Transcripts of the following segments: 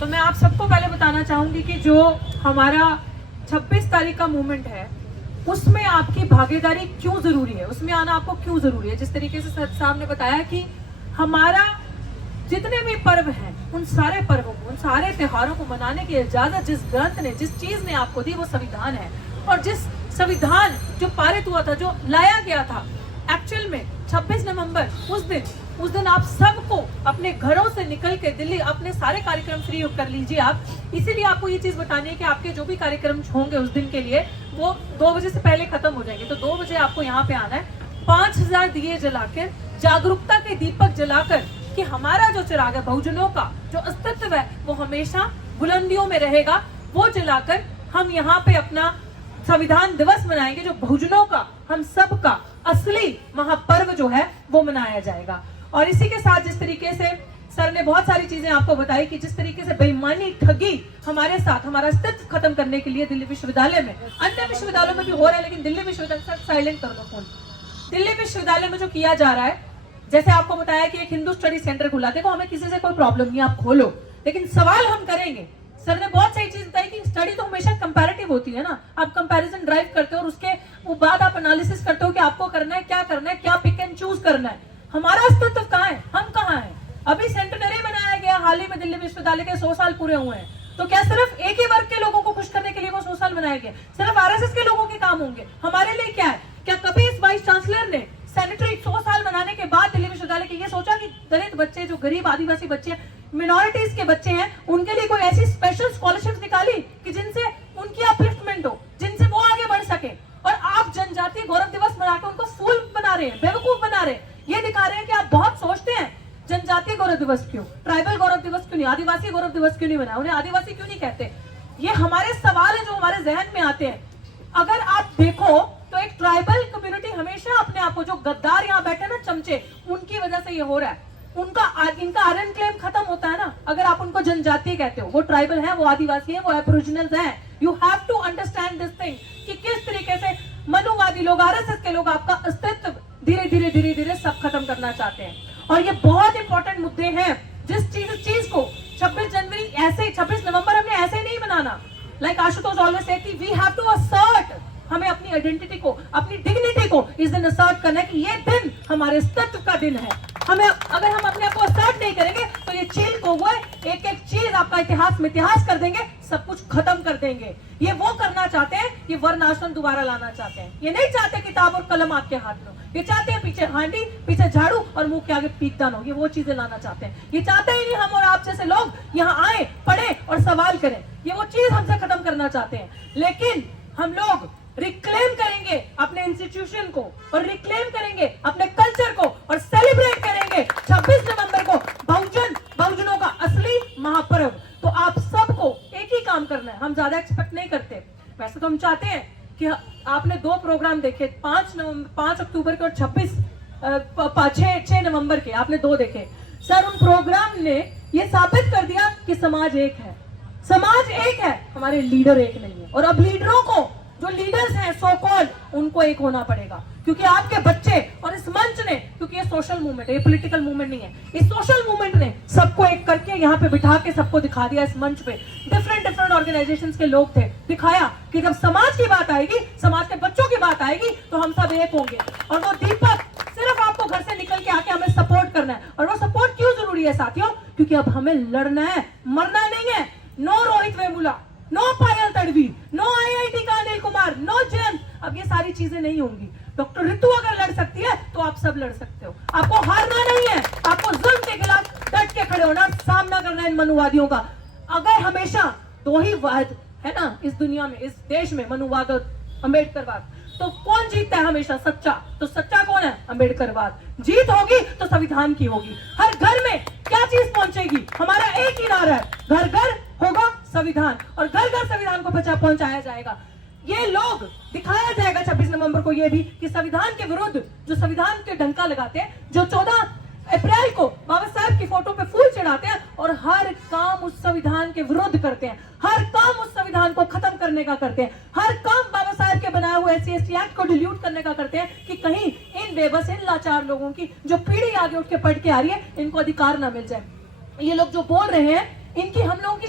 तो मैं आप सबको पहले बताना चाहूंगी कि जो हमारा 26 तारीख का मूवमेंट है उसमें आपकी भागीदारी क्यों जरूरी है, उसमें आना आपको क्यों जरूरी है। जिस तरीके से सर साहब ने बताया कि हमारा जितने भी पर्व हैं उन सारे पर्वों को, उन सारे त्योहारों को मनाने की इजाजत जिस ग्रंथ ने, जिस चीज ने आपको दी वो संविधान है। और जिस संविधान जो पारित हुआ था, जो लाया गया था एक्चुअल में 26 नवंबर उस दिन आप सबको अपने घरों से निकल के दिल्ली अपने सारे कार्यक्रम फ्री कर लीजिए आप। इसीलिए आपको ये चीज बतानी है कि आपके जो भी कार्यक्रम होंगे उस दिन के लिए वो 2 बजे से पहले खत्म हो जाएंगे। तो 2 बजे आपको यहाँ पे आना है, 5000 दिए जलाकर, जागरूकता के दीपक जलाकर कि हमारा जो चिराग है, बहुजनों का जो अस्तित्व है वो हमेशा बुलंदियों में रहेगा, वो जलाकर हम यहाँ पे अपना संविधान दिवस मनाएंगे, जो बहुजनों का, हम सब का असली महापर्व जो है वो मनाया जाएगा। और इसी के साथ जिस तरीके से सर ने बहुत सारी चीजें आपको बताई कि जिस तरीके से बेईमानी, ठगी हमारे साथ, हमारा अस्तित्व खत्म करने के लिए दिल्ली विश्वविद्यालय में, अन्य विश्वविद्यालयों में भी हो रहा है, लेकिन दिल्ली विश्वविद्यालय, साइलेंट कर दो फोन। दिल्ली विश्वविद्यालय में जो किया जा रहा है, जैसे आपको बताया कि एक हिंदू स्टडी सेंटर खुला, देखो हमें किसी से कोई प्रॉब्लम नहीं, आप खोलो, लेकिन सवाल हम करेंगे। सर ने बहुत सही चीज बताई कि स्टडी तो हमेशा कंपैरेटिव होती है ना, आप कंपैरिजन ड्राइव करते हो और उसके बाद आप एनालिसिस करते हो कि आपको करना है, क्या पिक एंड चूज करना है। हमारा अस्तित्व कहाँ है, हम कहाँ हैं? अभी सेंटेनरी बनाया गया हाल ही में, दिल्ली विश्वविद्यालय के 100 साल पूरे हुए हैं। तो क्या सिर्फ एक ही वर्ग के लोगों को खुश करने के लिए वो 100 साल बनाया गया? सिर्फ आरएसएस के लोगों के काम होंगे? हमारे लिए क्या है? क्या कभी इस वाइस चांसलर ने सैनिटरी 100 साल मनाने के बाद दिल्ली विश्वविद्यालय के ये सोचा कि दलित बच्चे, जो गरीब आदिवासी बच्चे, मिनोरिटीज के बच्चे हैं, उनके लिए कोई ऐसी स्पेशल स्कॉलरशिप निकाली कि जिनसे उनकी अपलिफ्टमेंट हो, जिनसे वो आगे बढ़ सके? और आप जनजातीय गौरव दिवस मनाकर उनको फूल बना रहे हैं, बेवकूफ बना रहे हैं। ये दिखा रहे हैं कि आप बहुत सोचते हैं। जनजातीय गौरव दिवस क्यों, ट्राइबल गौरव दिवस क्यों नहीं, आदिवासी गौरव दिवस क्यों नहीं बना, उन्हें आदिवासी क्यों नहीं कहते? ये हमारे सवाल है जो हमारे जहन में आते हैं। अगर आप देखो तो एक ट्राइबल कम्युनिटी हमेशा अपने आप को, जो गद्दार यहाँ बैठे ना चमचे, उनकी वजह से ये हो रहा है। इनका आर्यन क्लेम खत्म होता है ना अगर आप उनको जनजातीय कहते हो। वो ट्राइबल है, वो आदिवासी है, वो एबोरिजिनल्स हैं। You have to understand this thing कि किस तरीके से मनुवादी लोग, आरएसएस के लोग आपका अस्तित्व धीरे धीरे सब खत्म करना चाहते हैं। और ये बहुत इंपॉर्टेंट मुद्दे हैं। जिस चीज को 26 जनवरी ऐसे, 26 नवंबर हमने ऐसे नहीं बनाना। लाइक आशुतोष ऑलवेज से कि वी हैव टू असर्ट, हमें अपनी आइडेंटिटी को, अपनी डिग्निटी को इस दिन असर्ट करना है कि ये दिन हमारे अस्तित्व का दिन है। हमें, अगर हम अपने आप को असर्ट नहीं करेंगे तो ये चील को वो एक एक चीज आपका इतिहास में इतिहास कर देंगे, सब कुछ खत्म कर देंगे। ये वो करना चाहते हैं, ये वर्ण आश्रम दोबारा लाना चाहते हैं। ये नहीं चाहते किताब और कलम आपके हाथ में, ये चाहते हैं पीछे हांडी, पीछे झाड़ू और मुंह के आगे पीकदान हो। ये वो चीजें लाना चाहते हैं। ये चाहते ही नहीं हम और आप जैसे लोग यहाँ आए, पढ़े और सवाल करें। ये वो चीज हमसे खत्म करना चाहते हैं। लेकिन हम लोग रिक्लेम करेंगे अपने इंस्टीट्यूशन को, और रिक्लेम करेंगे अपने कल्चर को, और सेलिब्रेट करेंगे 26 नवंबर को बहुजनों का असली महापर्व। तो आप सबको एक ही काम करना है, हम ज्यादा एक्सपेक्ट नहीं करते। वैसे तो हम चाहते हैं कि आपने 2 प्रोग्राम देखे, 5 अक्टूबर के और 6 नवंबर के, आपने 2 देखे। सर उन प्रोग्राम ने ये साबित कर दिया कि समाज एक है, समाज एक है, हमारे लीडर एक नहीं है। और अब लीडरों को, जो लीडर्स हैं सो कॉल्ड, उनको एक होना पड़ेगा। क्योंकि आपके बच्चे और इस मंच ने, क्योंकि ये सोशल मूवमेंट है, ये पॉलिटिकल मूवमेंट नहीं है, इस सोशल मूवमेंट ने सबको एक करके यहाँ पे बिठा के सबको दिखा दिया। इस मंच पे डिफरेंट ऑर्गेनाइजेशंस के लोग थे, दिखाया कि जब समाज की बात आएगी, समाज के बच्चों की बात आएगी, तो हम सब एक होंगे। और वो दीपक सिर्फ आपको घर से निकल के आके हमें सपोर्ट करना है। और वो सपोर्ट क्यों जरूरी है साथियों? क्योंकि अब हमें लड़ना है, मरना नहीं है। नो रोहित वेमुला, नो पायल तड़वी, नो आईआईटी का अनिल कुमार, नो जयंत, अब ये सारी चीजें नहीं होंगी। डॉक्टर ऋतु अगर लड़ सकती है तो आप सब लड़ सकते हो। आपको हारना नहीं है, आपको जुल्म के खिलाफ डट के खड़े होना, सामना करना है इन मनुवादियों का। अगर हमेशा 2 ही वाद है ना इस दुनिया में, इस देश में, मनुवाद और अम्बेडकरवाद, तो कौन जीतता है हमेशा? सच्चा। तो सच्चा कौन है? अम्बेडकरवाद। जीत होगी तो संविधान की होगी। हर घर में क्या चीज पहुंचेगी? हमारा एक ही नारा है, घर घर होगा संविधान, और घर घर संविधान को पहुंचाया जाएगा। ये लोग दिखाया जाएगा 26 नवंबर को ये भी कि संविधान के विरुद्ध जो संविधान के डंका लगाते हैं, जो 14 अप्रैल को बाबा साहब की फोटो पे फूल चढ़ाते हैं और हर काम उस संविधान के विरुद्ध करते हैं, हर काम उस संविधान को खत्म करने का करते हैं, हर काम बाबा साहब के बनाए हुए SC/ST एक्ट को डिल्यूट करने का करते हैं कि कहीं इन बेबस, इन लाचार लोगों की जो पीढ़ी आगे उठ के पढ़ के आ रही है, इनको अधिकार ना मिल जाए। ये लोग जो बोल रहे हैं, इनकी हम लोगों की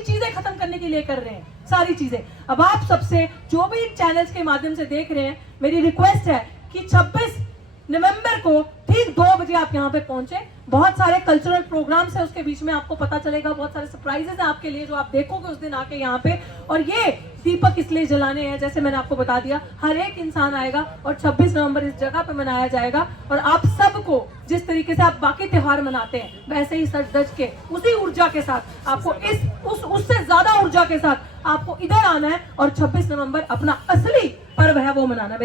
करने के लिए कर रहे हैं सारी चीजें। अब आप सबसे जो भी इन चैनल्स के माध्यम से देख रहे हैं, मेरी रिक्वेस्ट है कि 26 नवंबर को ठीक 2 बजे आप यहाँ पे पहुंचे। बहुत सारे कल्चरल प्रोग्राम्स है, उसके बीच में आपको पता चलेगा, बहुत सारे सरप्राइजेस हैं आपके लिए जो आप देखोगे उस दिन आके यहाँ पे। और ये दीपक इसलिए जलाने हैं, जैसे मैंने आपको बता दिया, हर एक इंसान आएगा और 26 नवंबर इस जगह पे मनाया जाएगा। और आप सबको जिस तरीके से आप बाकी त्योहार मनाते हैं वैसे ही सज धज के उसी ऊर्जा के साथ आपको उससे ज्यादा ऊर्जा के साथ आपको इधर आना है और 26 नवंबर अपना असली पर्व है वो मनाना है।